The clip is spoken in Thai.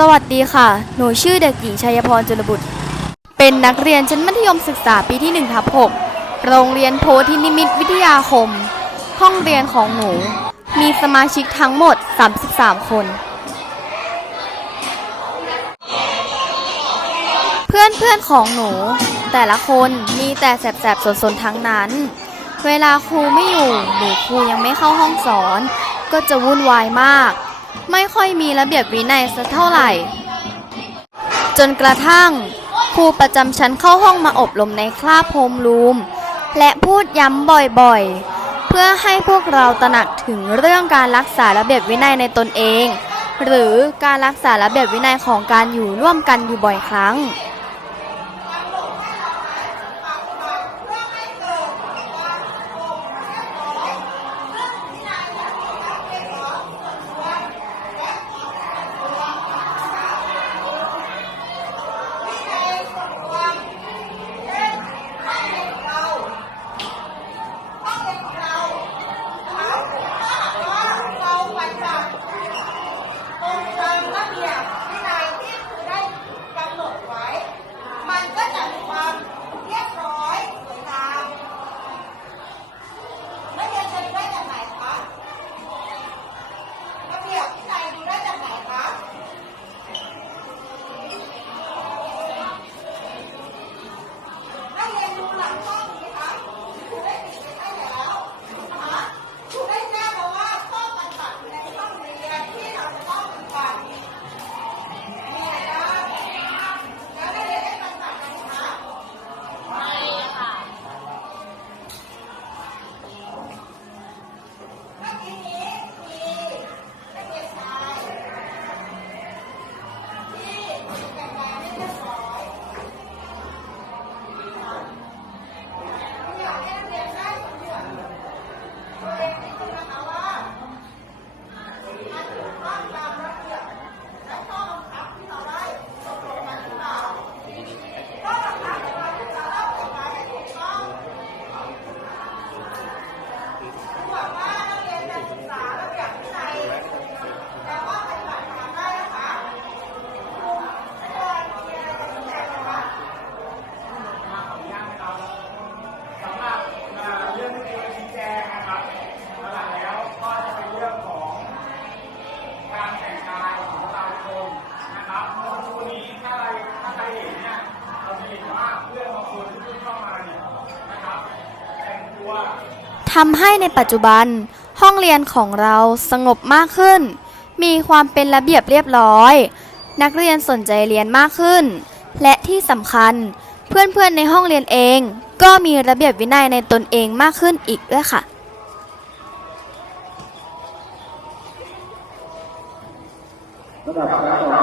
สวัสดีค่ะ หนูชื่อเด็กหญิงชัยพรจุลบุตร เป็นนักเรียนชั้นมัธยมศึกษาปีที่1ทับ6โรงเรียนโพธินิมิตวิทยาคม ห้องเรียนของหนู มีสมาชิกทั้งหมด 33 คน เพื่อนเพื่อนของหนู แต่ละคนมีแต่แสบๆสนๆทั้งนั้น เวลาครูไม่อยู่หรือครูยังไม่เข้าห้องสอน ก็จะวุ่นวายมาก ไม่ค่อยมีระเบียบวินัยสักเท่าไหร่ จนกระทั่ง ครูประจำชั้นเข้าห้องมาอบรมในคราบโฮมรูม และพูดย้ำบ่อยๆ เพื่อให้พวกเราตระหนักถึงเรื่องการรักษาระเบียบวินัยในตนเอง หรือการรักษาระเบียบวินัยของการอยู่ร่วมกันอยู่บ่อยครั้ง ทำให้ในปัจจุบันห้องเรียนของเราสงบมากขึ้น มีความเป็นระเบียบเรียบร้อย นักเรียนสนใจเรียนมากขึ้น และที่สำคัญเพื่อนๆในห้องเรียนเอง ก็มีระเบียบวินัยในตนเองมากขึ้นอีกด้วยค่ะระดับชั้นต่อไป